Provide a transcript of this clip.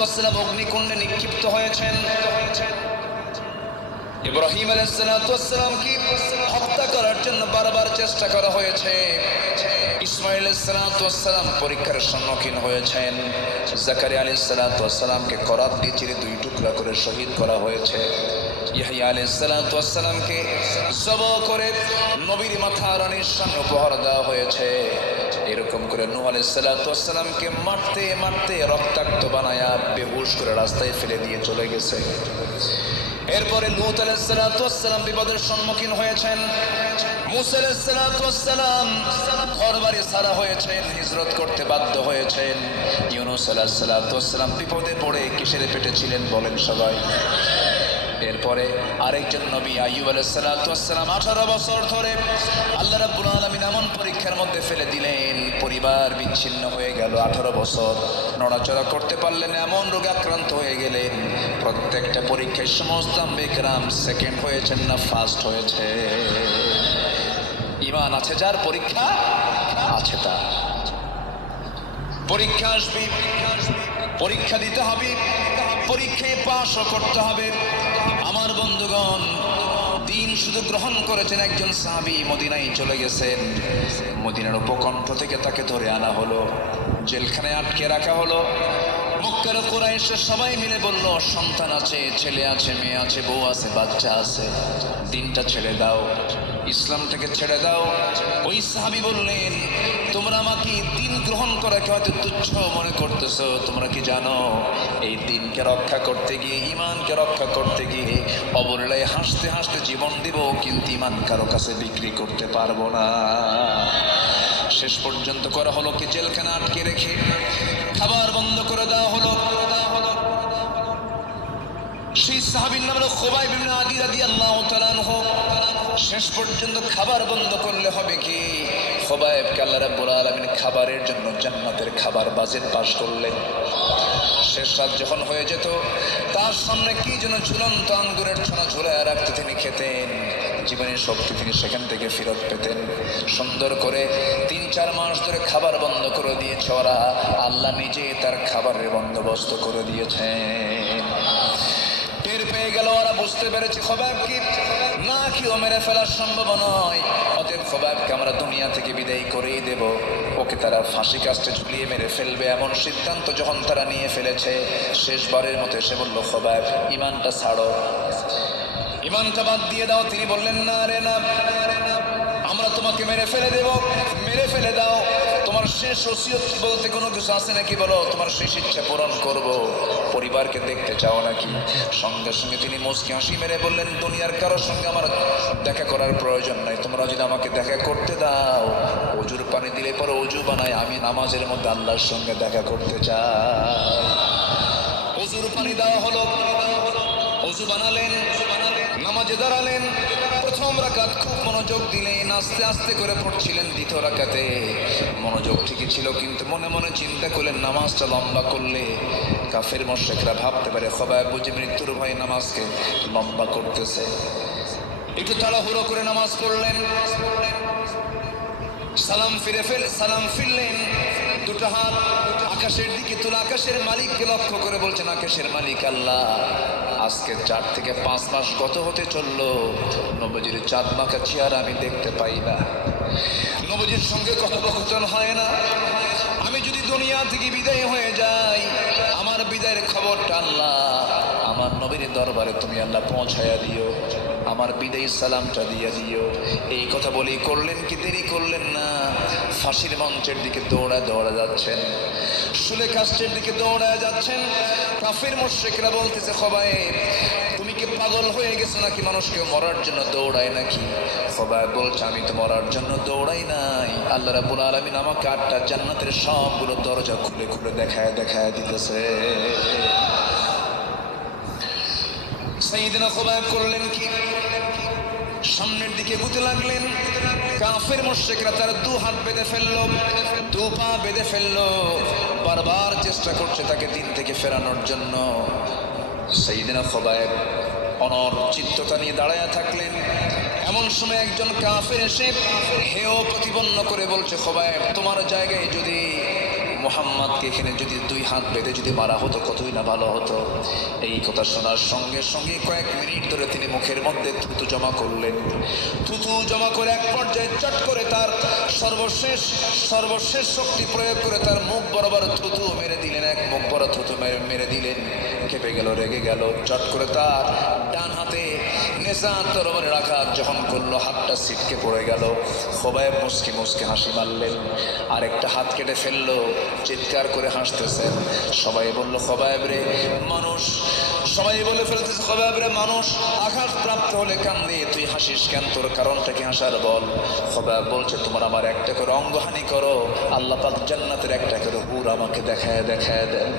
আলাইসালাম অগ্নিকুণ্ডে নিক্ষিপ্ত হয়েছেন। ইব্রাহিম আলাইসালামকে হত্যা করার জন্য বারবার চেষ্টা করা হয়েছে? ইসমাইল সালাম পরীক্ষার সম্মুখীন হয়েছেন। জাকারি আলী সালাতামকে করাত দিয়ে চিরে দুই টুকরা করে শহীদ করা হয়েছে। জব করে নবীর মাথা রানীর সামনে উপহার দেওয়া হয়েছে। এরকম করে নূহ আলী সালাতামকে মারতে মারতে রক্তাক্ত বানায়া বেহুশ করে রাস্তায় ফেলে দিয়ে চলে গেছে। এরপরে লুত আলাইসালাম বিপদের সম্মুখীন হয়েছেন। এরপরে আরেকজন নবী আইয়ুব আলাইসালাম আঠারো বছর ধরে আল্লাহ রাব্বুল আলমিন এমন পরীক্ষার মধ্যে ফেলে দিলেন পরিবার বিচ্ছিন্ন হয়ে গেল আঠারো বছর। নড়াচড়া করতে পারলেন এমন রোগে আক্রান্ত হয়ে গেলেন। প্রত্যেকটা পরীক্ষায় সমস্ত বেকরাম সেকেন্ড হয়েছেন না ফার্স্ট হয়েছে। ইমান আছে যার, পরীক্ষা আছে তার। পরীক্ষা আসবে, পরীক্ষা দিতে হবে, পরীক্ষায় পাশও করতে হবে। আমার বন্ধুগণ দিন শুধু গ্রহণ করেছেন একজন সাহাবি, মদিনায় চলে গেছেন। মদিনার উপকণ্ঠ থেকে তাকে ধরে আনা হলো, জেলখানায় আটকে রাখা হলো। মক্কার কোরাইশের সবাই মিলে বলল, সন্তান আছে, ছেলে আছে, মেয়ে আছে, বউ আছে, বাচ্চা আছে, দিনটা ছেড়ে দাও। ইসলামটাকে ছেড়ে দাও। ওই সাহাবি বললেন, তোমরা আমাকে দিন গ্রহণ করাকে হয়তো তুচ্ছ মনে করতেছ। তোমরা কি জানো, এই দিনকে রক্ষা করতে গিয়ে ইমানকে রক্ষা করতে গিয়ে অবলীলায় হাসতে হাসতে জীবন দিব, কিন্তু ইমান কারও কাছে বিক্রি করতে পারব না। শেষ পর্যন্ত করা হলো কি জেলখানা আটকে রেখে। খাবার বন্ধ করে দেওয়া হলো। সেই সাহাবির নাম হলো খোবাই বিমনা আদি আদি আল্লাহ তালানহ শেষ পর্যন্ত খাবার বন্ধ করলে হবে কি? খোবাইবকে আল্লাহ রাব্বুল আলামিন খাবারের জন্য জান্নাতের খাবার বাজেট পাশ করলেন। শেষ রাত যখন হয়ে যেত, তার সামনে কি যেন ঝুলন্ত আঙ্গুরের ছনা ঝুলায় রাখতে তিনি খেতেন। জীবনের শক্তি তিনি সেখান থেকে ফেরত পেতেন। সুন্দর করে তিন চার মাস ধরে খাবার বন্ধ করে দিয়েছে ওরা। আল্লাহ নিজে তার খাবারের বন্দোবস্ত করে দিয়েছেন। পেয়ে গেল, ওরা বুঝতে পেরেছে খোবাবকে না কেউ মেরে ফেলার সম্ভব নয় অতএব খোবাবকে আমরা দুনিয়া থেকে বিদায় করেই দেব। ওকে তারা ফাঁসি কাস্টে ঝুলিয়ে মেরে ফেলবে এমন সিদ্ধান্ত যখন তারা নিয়ে ফেলেছে। শেষবারের মতো এসে বলল, খোবাব, ইমানটা ছাড়ো। ইমানটা বাদ দিয়ে দাও। তিনি বললেন, না রে, না। আমরা তোমাকে মেরে ফেলে দেব। মেরে ফেলে দাও। তোমার শেষ ওসিয়ত বলতে কোনো কিছু আছে নাকি বলো? তোমার শেষ ইচ্ছা পূরণ করব। পরিবারকে দেখতে চাও নাকি? সঙ্গে সঙ্গে তিনি মুসকি হাসি মেরে বললেন, দুনিয়ার কারোর সঙ্গে আমার দেখা করার প্রয়োজন নাই। তোমরা যদি আমাকে দেখা করতে দাও, অজুর পানি দিলে পরে অজু বানায়, আমি নামাজের মধ্যে আল্লাহর সঙ্গে দেখা করতে চাই। অজুর পানি দেওয়া হলো। অজু বানালেন, নামাজে দাঁড়ালেন। প্রথম রাকাত খুব মনোযোগ দিলেন, আস্তে আস্তে করে পড়ছিলেন দ্বিতীয় রাকাতে। মনোযোগ ঠিকই ছিল, কিন্তু মনে মনে চিন্তা করলেন, নামাজটা লম্বা করলে কাফের মোশেকরা ভাবতে পারে, সবাই বুঝে মৃত্যুর ভয়ে নামাজকে লম্বা করতেছে। একটু তাড়াহুড়ো করে নামাজ পড়লেন, সালাম ফিরে ফেল, সালাম ফিরলেন, দুটো হাত আকাশের দিকে তুলে, আকাশের মালিককে লক্ষ্য করে বলছেন, আকাশের মালিক আল্লাহ, আজকে চার থেকে পাঁচ মাস গত হতে চলল, নবজির চাঁদ মাখা চেয়ার আমি দেখতে পাই না। নবজির সঙ্গে কথোপকথন হয় না। আমি যদি দুনিয়া থেকে বিদায় হয়ে যাই, আমার বিদায়ের খবরটা আল্লাহ, আমার নবীর দরবারে তুমি আল্লাহ পৌঁছাইয়া দিও। আমার বিদায়ী সালামটা দিয়ে দিও। এই কথা বলেই করলেন কি দেরি করলেন না। ফাঁসির মঞ্চের দিকে দৌড়া দৌড়া যাচ্ছেন। শুলে কাস্টের দিকে দৌড়ায় যাচ্ছেন। কাফের মোশেকরা বলতেছে সবাই তুমি কি পাগল হয়ে গেছো নাকি? মানুষকে মরার জন্য দৌড়ায় নাকি? সবাই বলছে, আমি তো মরার জন্য দৌড়াই নাই। আল্লাহ রাবুল আলমিন আমাকে আটটা জান্নাতের সবগুলো দরজা খুলে খুলে দেখায় দেখায় দিতেছে। সাইদিনা খোলায় করলেন কি? সামনের দিকে গুতে লাগলেন। কাফের মোশেকরা তার দু হাত বেঁধে ফেলল, দু পা বেঁধে ফেলল। বারবার চেষ্টা করছে তাকে দিন থেকে ফেরানোর জন্য। সেইদিনা খোবায়েব অনর চিত্ততা নিয়ে দাঁড়ায় থাকলেন। এমন সময় একজন কাফের এসে হেও প্রতিপন্ন করে বলছে খোবায়েব তোমার জায়গায় যদি মোহাম্মদকে এখানে যদি দুই হাত বেঁধে যদি মারা হতো, কতই না ভালো হতো। এই কথা শোনার সঙ্গে সঙ্গে কয়েক মিনিট ধরে তিনি মুখের মধ্যে থুতু জমা করলেন। থুতু জমা করে এক পর্যায়ে চট করে তার সর্বশেষ সর্বশেষ শক্তি প্রয়োগ করে তার মুখ বরাবর থুতু মেরে দিলেন, এক মুখ বড় থুতু মেরে মেরে দিলেন। খেপে গেল, রেগে গেল, চট করে তার নেশান তরবারে রাখা যখন করল, হাতটা ছিটকে পড়ে গেল। খোবায় মুসকে মুসকে হাসি মারলেন। আর একটা হাত কেটে ফেলল, চিৎকার করে হাসতেছেন সবাই বলল, খোবায়েব রে মানুষ। সবাই বলে ফেলতেছে, খোবায়েব রে মানুষ। আঘাত প্রাপ্ত হলে কান্দে, তুই হাসিস কেন? তোর কারণটা কি হাসার বল? খোবায়েব বলছে, তোমার আমার একটা করে অঙ্গহানি করো। আল্লাহ পাক জান্নাতের একটা করে হুর আমাকে দেখায় দেখায় দেন।